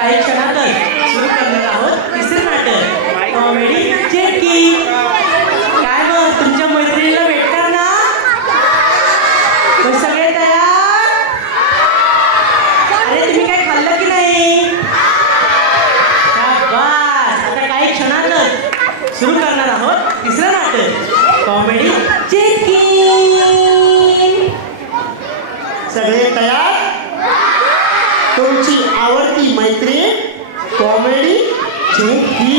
काही क्षणातच सुरू करणार आहोत तिसरे नाटक कॉमेडी चेटकी। काय मग तुमच्या मैत्रिणीला भेटणार ना? सगळे तयार? अरे तुम्ही काय खाल्लं की नाही? शाबास, आता काही क्षणातच सुरू करणार आहोत तिसरं नाटक कॉमेडी चेटकी। सगळे तयार? तुमची आवडती मैत्रीण कॉमेडी चेटकी।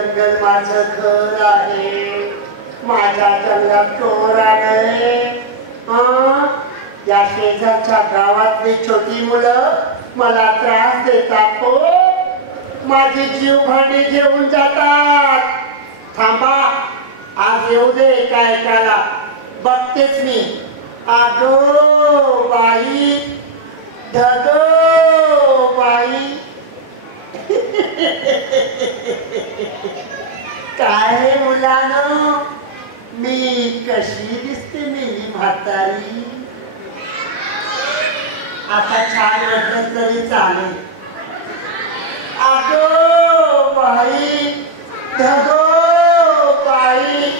जंगल माझं घर आहे, माझ्या जंगलात चोर आले. या शेजारच्या गावातली छोटी मुलं मला त्रास देतात हो, माझी जीव भांडी घेऊन जातात. थांबा, आज येऊ दे काय ऐकायला, बघतेच मी. आगो बाई, धगो बाई. काय मुलांनो, मी कशी दिसते मेली म्हातारी. आता छान वाटलं तरी चालेल. आगो बाई, धगो बाई.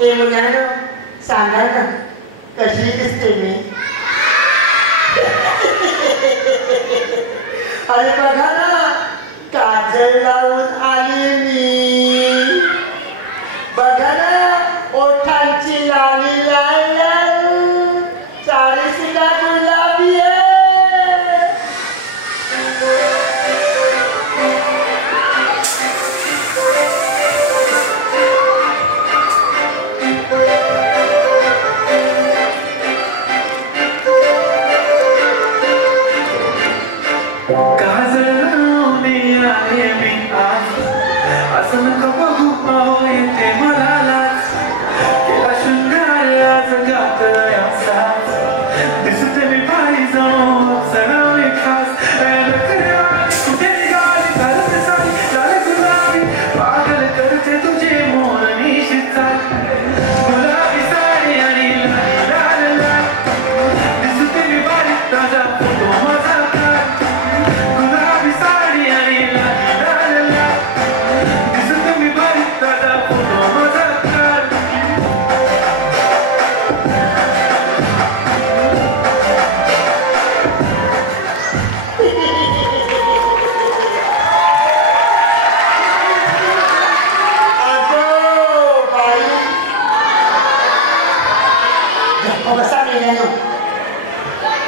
ए मुलांनो, सांगा ना कशी दिसते मी. अरे बघा ना, काजळ लावून आली मी. बघा ना, ओठांची लाली लाल लाल, साडी सुद्धा गुलाबी आहे.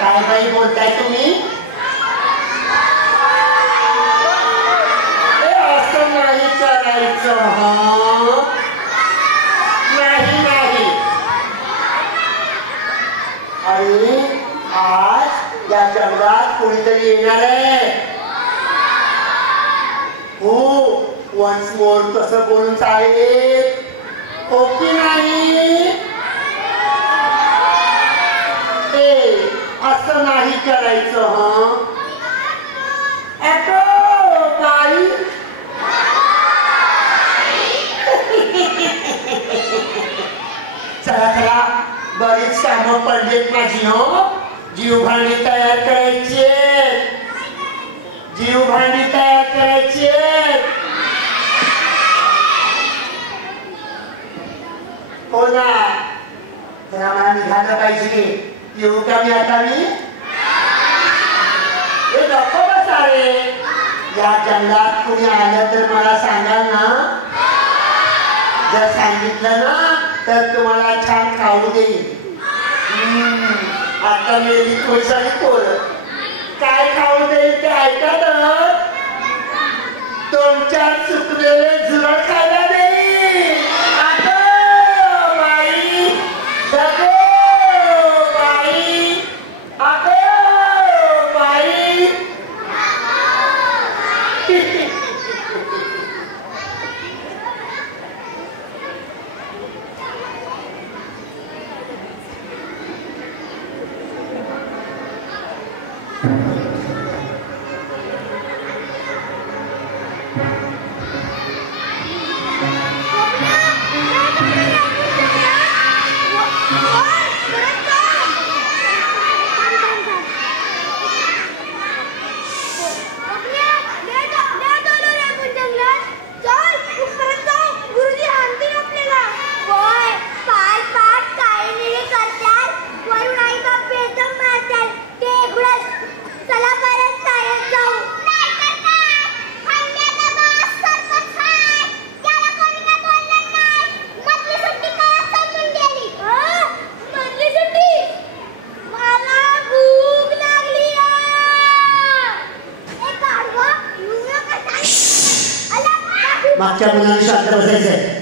काय बाई बोलताय तुम्ही? असं नाही करायचं. नाही नाही. अरे आज या जंगलात कोणीतरी येणार आहे. हो, वन्स मोर तसं बोलून चालेल हो की नाही? असं नाही करायचं. बाई, चला चला, बरीच कामं पडलेत माझी. हो, जीव भांडी तयार करायची, जीव भांडी तयार करायची. हो ना, जरा मला निघालं पाहिजे. येऊ का मी आता? मी हे नको बसा रे. या जंगलात कुणी आलं तर मला सांगा ना. जर सांगितलं ना तर तुम्हाला छान खाऊ देईल. आता मेली कोळसाली पोरं काय खाऊ देईल ते ऐका ना. 2-4 सुकलेले झुरळ खायला देईल. चला परत शाळेत जाऊ. मागच्या मुलांनी शांत बसायचंय.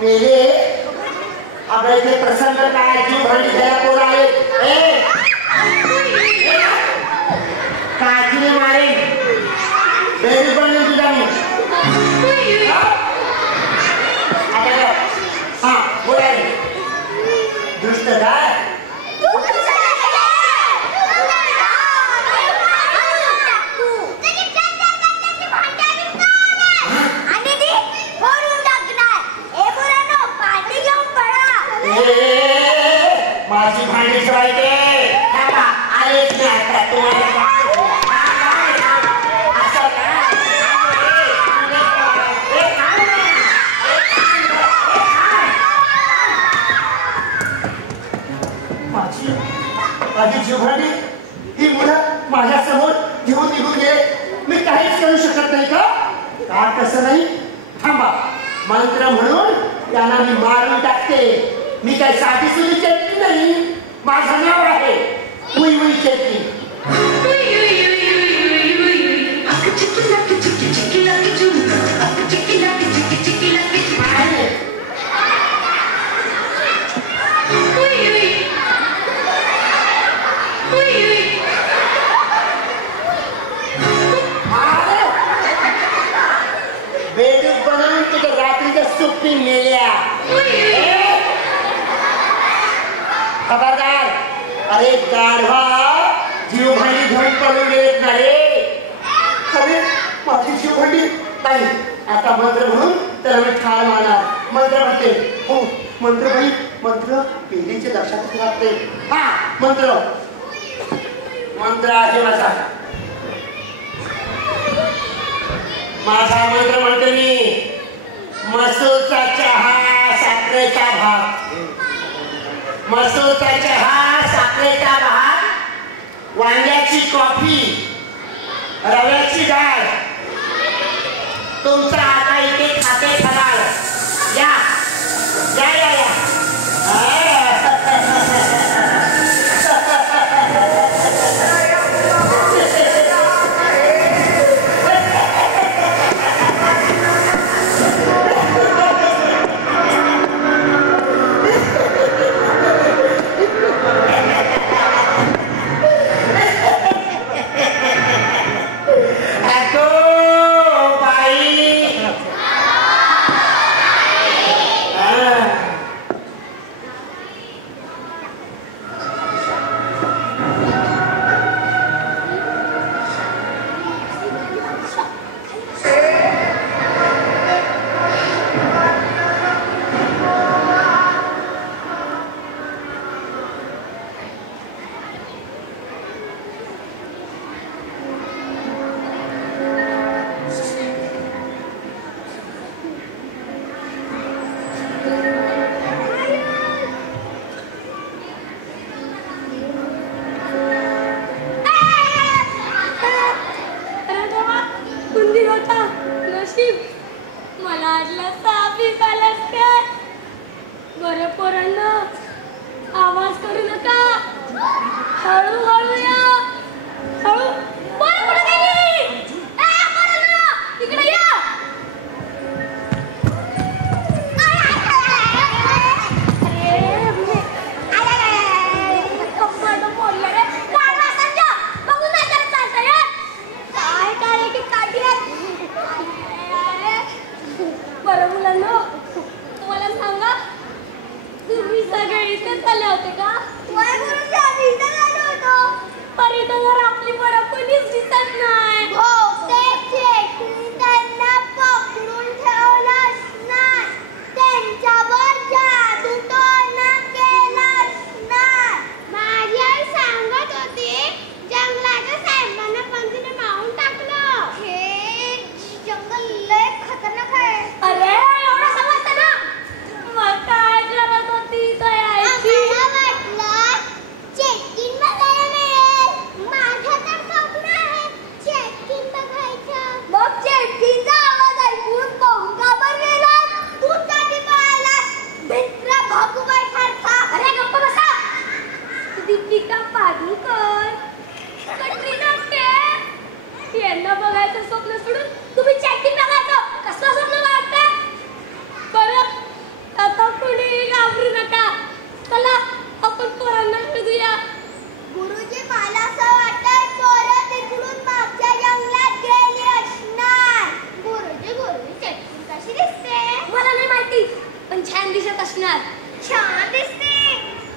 मेले आपल्या इथे प्रसंग काय जीव भांडी घ्यायला कोण आले काठीने मारेन बेरीज बनवून तुझा मी हा बोलाय दुष्ट काय माझी भांडी ठेवायचे आलेच नाही आता तुम्हाला माझी जीवभांडी ही मुलं माझ्या समोर घेऊन निघून गेले मी काहीच करू शकत नाही का कसं नाही थांबा मंत्र म्हणून त्यांना मी मारून टाकते मी काय साधी सुधी चटणी नाही माझं नाव आहे उई उई चटणी बेडूक बनवून तुझ्या रात्रीच्या सुट्टी मेल्या खबरदार अरे गाढवा जीवभांडी घेऊन पळून गेलेत ना रे अरे माझी जीवभांडी नाही आता मंत्र म्हणून त्याला मी ठार मारणार मंत्र म्हणते हो मंत्र बाई मंत्र पेढीचे लक्षात राहते हा मंत्र आहे माझा मंत्र म्हणते मी मसूरचा चहा साखरेचा भात मसूरचा चहा साखरेचा भात वांग्याची कॉफी रव्याची डाळ तुमचा आता इथे खाते खराळ या या या या चेकिंग असणार. छान दिसते.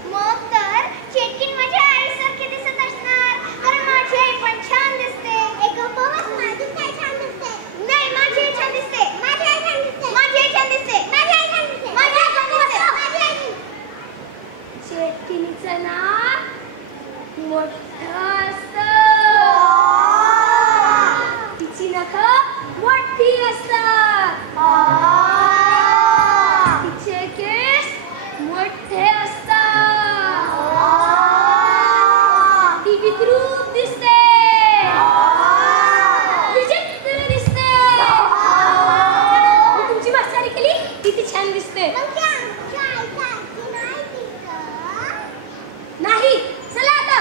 मग तर चेटकीन माझ्या आईसारखी दिसत असणार, कारण माझी आई पण छान दिसते. माझी काय छान दिसते? नाही, माझी आई छान दिसते. माझी आई छान दिसते. माझी आई छान दिसते. माझी आई छान दिसते. माझी आई छान दिसते. माझी आई. चेटकीनीचं नाक मोठं असतं. तिची नखं मोठी असतात. तिचे केस मोठे असतात. ती विद्रूप दिसते. विचित्र दिसते. तुमची मस्करी केली किती छान दिसते. नाही, चला आता.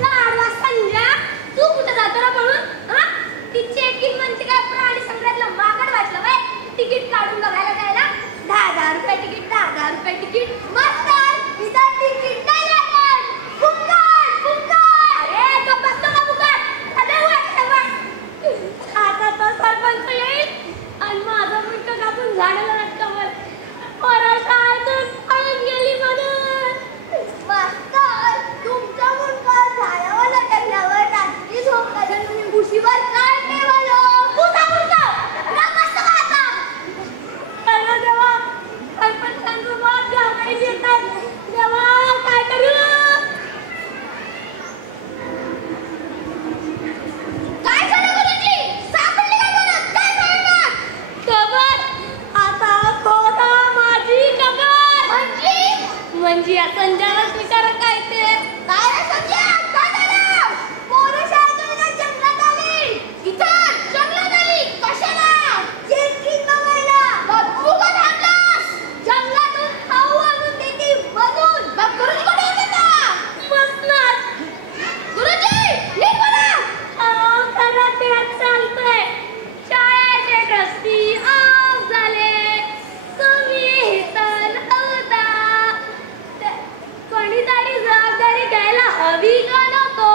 गाढवा संध्या, तू कुठं जातो ना म्हणून? ती चेटकीन म्हणते काय प्राणी संग्रहालयातलं माकड वाटलं बाय. तिकीट काढून बघायला जायला 10,000 रुपये तिकीट. 10,000 रुपये तिकीट. मस्त इथं तिकीट नाही लागत. फुकट फुकट. अरे गप्प बसतो का फुकट? आता तो सरपंच येईल आणि माझं मुंडकं कापून झाडाला लटकावल. पोरं शाळेतून पळून गेली म्हणून. मास्तर, तुमचा मुलगा झाडावर लटकल्यावर रात्री झोपताना तुम्ही उशीवर काय ठेवलं? तू सांगू का? राग बसतो का आता? अरे देवा, सरपंचांचं मत घालवायला येतात. देवा, काय करू? काय झालं गुरुजी? सापडली का परत? काय झालं? कबर आता खोदा माझी कबर. म्हणजे या संजयलाच विचारा काय ते. काय रे संजय? काय झालं? पोरं शाळेतून इथं जंगलात आली. इथं जंगलात आली? कशाला? चेटकीन बघायला. मग तू का थांबलास? जंगलातून खाऊ आणून देते बनवून. मग गुरुजी कुठे येतात? बसणार. गुरुजी, नीट बोला. खरं तेच चालतंय. शाळेचे ट्रस्टी ऑफ झाले. तुम्ही इथं नव्हता. कोणीतरी जबाबदारी घ्यायला हवी का नको?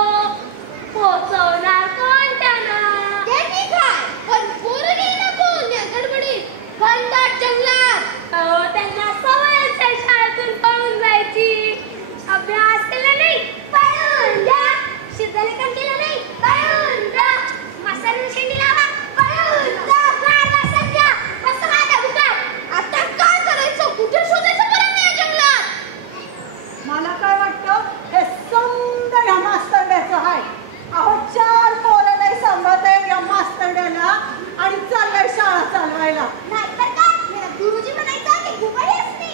पोचवणार कोण त्यांना? ते ठीक आहे, पण पोरं गेली नको या गडबडीत घनदाट जंगलात. त्यांना सवयच आहे शाळेतून पळून जायची. अभ्यास केला नाही, पळून जा. शुद्धलेखन केलं नाही, पळून जा. मास्तरांना शेंडी लावा, पळून जा. गाढवा संध्या, मस्त माझा भुकाट. आता काय करायचं? कुठे शोधायचं बरं या जंगलात? मला काय वाटतं, हे समजा या मास्तरड्याचं आहे. अहो 4 पोरं नाही सांभाळत आहे या मास्तरड्याला आणि चाललाय शाळा चालवायला. नाहीतर काय? गुरुजी म्हणायचं की घुबडी असते.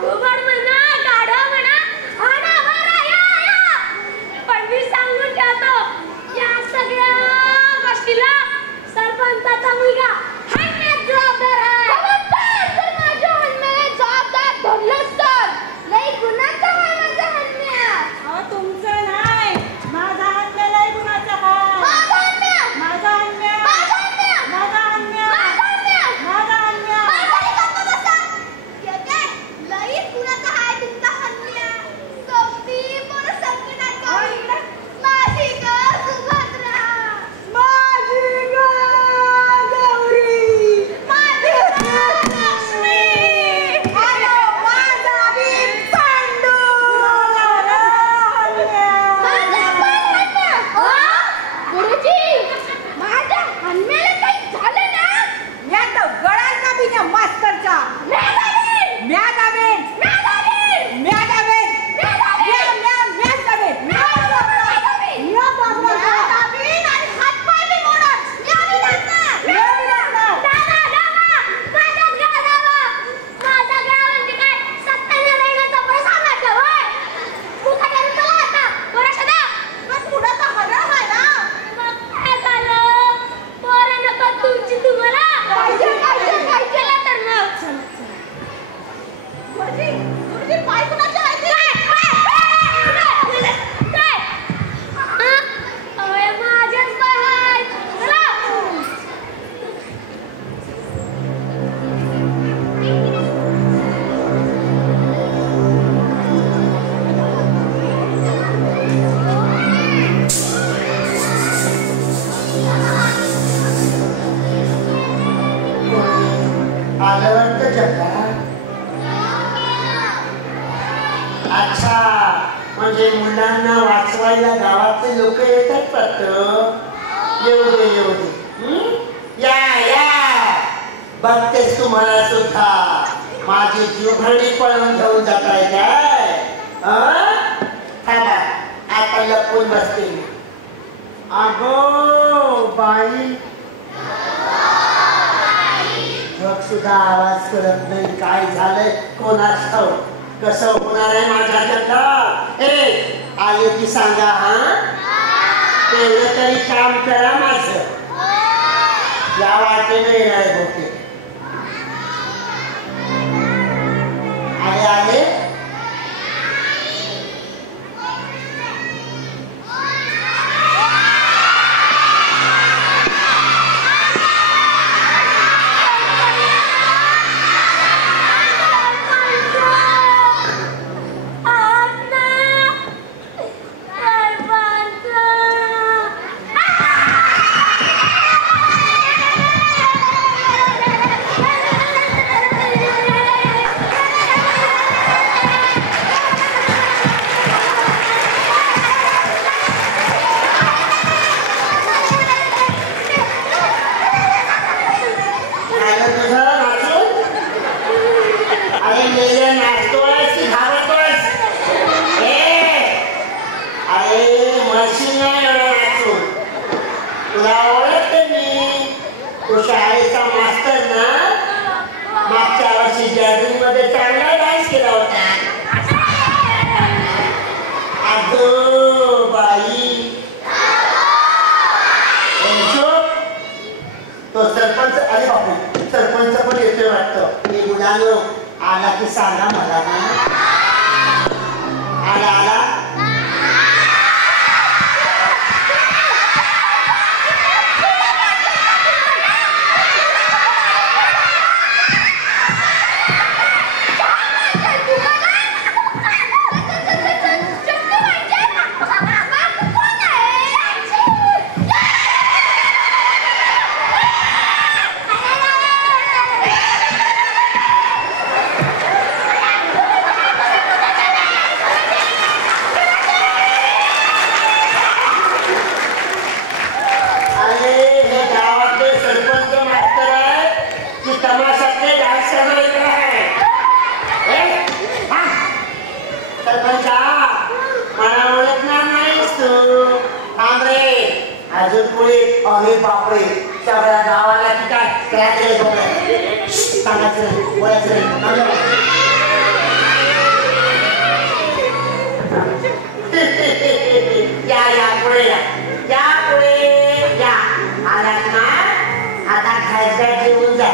घुबड म्हणा, गाढव म्हणा, हाडावर आया. पण मी सांगून ठेवतो, या सगळ्या गोष्टीला सरपंचाचा मुलगा हन्म्याच जबाबदार आहे. खबरदार, जर माझ्या हन्म्याला जबाबदार धरलंस तर लई गुन्हाचा आहे माझा हन्म्या. अहो तुमचं नाही, माझा अन्याय गुणाचा हा. माझा हन्म्या. माझा अन्याय. माझा हन्म्या. माझा अन्याय. माझा हन्म्या. माझा म्हणजे मुलांना वाचवायला गावातले लोक येतात वाटतं. येऊ दे येऊ दे. या या बघतेस तुम्हाला सुद्धा माझी जीवघाणी पळून घेऊन जात आहे काय? थांबा आता लपून बसते. अगो बाई जग सुद्धा आवाज करत नाही. काय झालंय कोणास ठाऊक. कसं होणार आहे माझ्या जगात? आले की सांगा. हा तेवढं तरी काम करा माझं. या वाटेने येणार होते. आले आले शाळेचा मास्तर ना मागच्या वर्षी गॅदरिंग मध्ये चांगला डान्स केला होता. अगो बाई तो सरपंच. अरे बापू सरपंच पण येतोय वाटतं. मी मुलांनो आला की सांगा मला ना. आला आला अजून पुढे. अरे बापरे सगळ्या गावाला की काय सांगायचं बोलायचं या या पुढे या या पुढे या. आलात ना आता खायचं जेवून जा.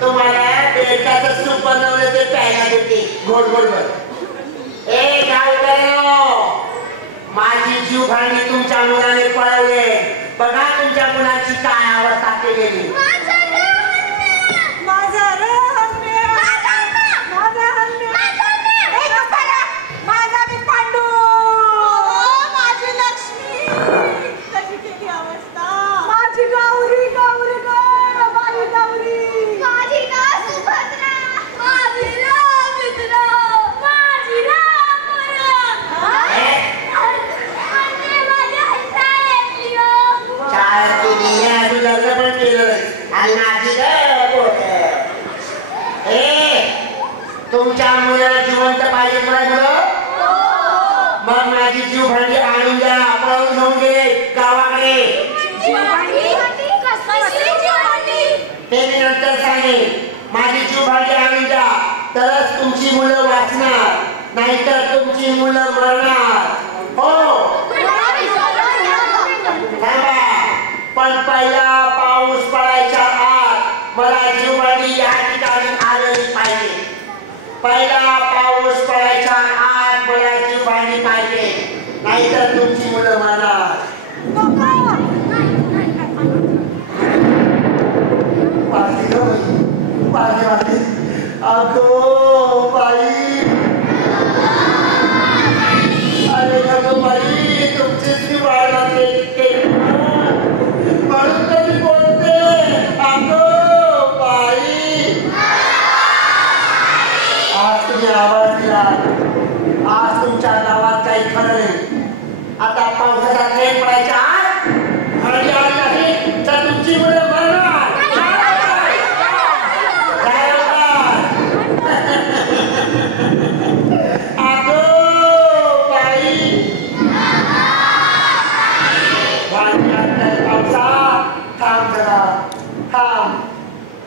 तुम्हाला बेटाचं सूप बनवलं ते प्यायला देते गोड गोड गोड. माझी जीवघाणी तुमच्या मुलाने पळवले. बघा तुमच्या मुलाची काय अवस्था केलेली. माझा मी पांडू माझी लक्ष्मी कशी केली अवस्था. माझी गौरी गौरी माझी गौरी माझी ना सुभद्रा माझी राम मित्र माझी राम तुमच्या मुलाला जिवंत पाहिजे मुलं. मग माझी जीवभांडी आणून द्या. पळून घेऊन गेले गावाकडे. ते मी नंतर सांगेन. माझी जीवभांडी आणून द्या तरच तुमची मुलं वाचणार नाहीतर तुमची मुलं मरणार. हो पण पहिला पाऊस पडायच्या आत मला जीवभांडी या ठिकाणी आलेली पाहिजे. पहिला पाऊस पडायच्या आत मला जीवभांडी पाहिजे नाहीतर तुमची मुलं मरणार. अगो बाई अरे अगो बाई तुमची वाढला म्हणून तरी बोलते. अगो बाई आज तुम्ही आवाज दिला. आज तुमच्या काही खरं नाही. आता पावसाचा ट्रेन पडायच्या आत घरी आली नाही तर तुमची मुलं मरणार.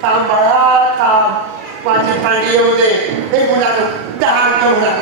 थांब बाळा थांब माझी थंडी येऊ दे. हे मुलांना 10 रुपये म्हणा.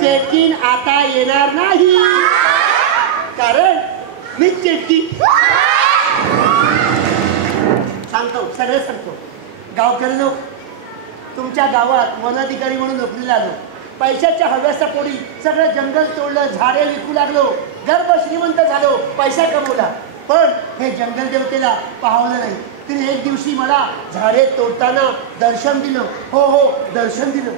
चेकिंग आता येणार नाही कारण मी चेटकी. सांगतो, सगळं सांगतो. गावकऱ्यांनो, तुमच्या गावात वनाधिकारी म्हणून नोकरीला आलो. पैशाच्या हव्यासा पोटी सगळं जंगल तोडलं, झाडे विकू लागलो, गर्भ श्रीमंत झालो, पैसा कमवला. पण हे जंगल देवतेला पाहवलं नाही. तिने एक दिवशी मला झाडे तोडताना दर्शन दिलं. हो हो, दर्शन दिलं.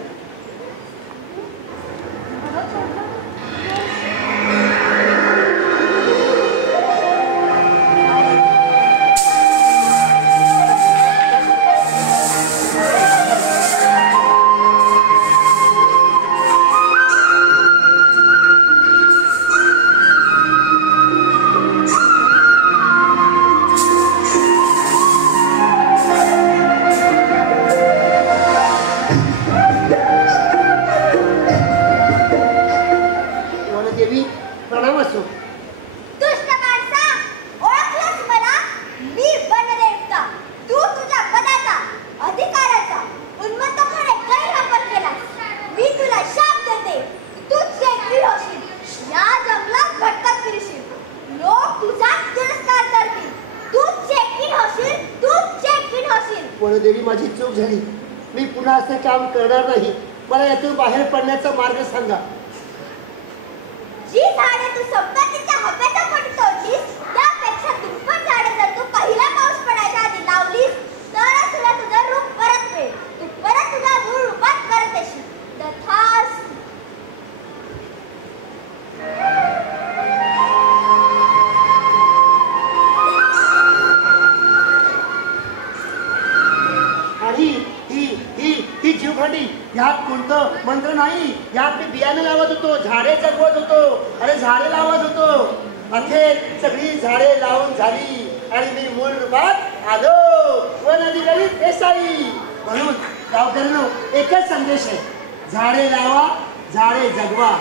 देवी, माझी चूक झाली. मी पुन्हा असं काम करणार नाही. मला यातून बाहेर पडण्याचा मार्ग सांगा. जी झाडे तू संपत्तीच्या हव्याचा पोटी तोडलीस, त्यापेक्षा दुप्पट झाडे जर तू पहिला पाऊस पडायच्या आधी लावलीस, तरच तुला तुझं रूप परत मिळेल. तू परत तुझ्या मूळ रूपात परत येशील. तथास्तु. ही जीवघाटी, यात कोणतं मंत्र नाही. यात मी बियाणे लावत होतो, झाडे जगवत होतो. अरे झाडे लावत होतो. अखेर सगळी झाडे लावून झाली आणि मी मूळ रूपात आलो. वन अधिकारी देसाई. म्हणून गावकऱ्यांनो, एकच संदेश आहे, झाडे लावा, झाडे जगवा.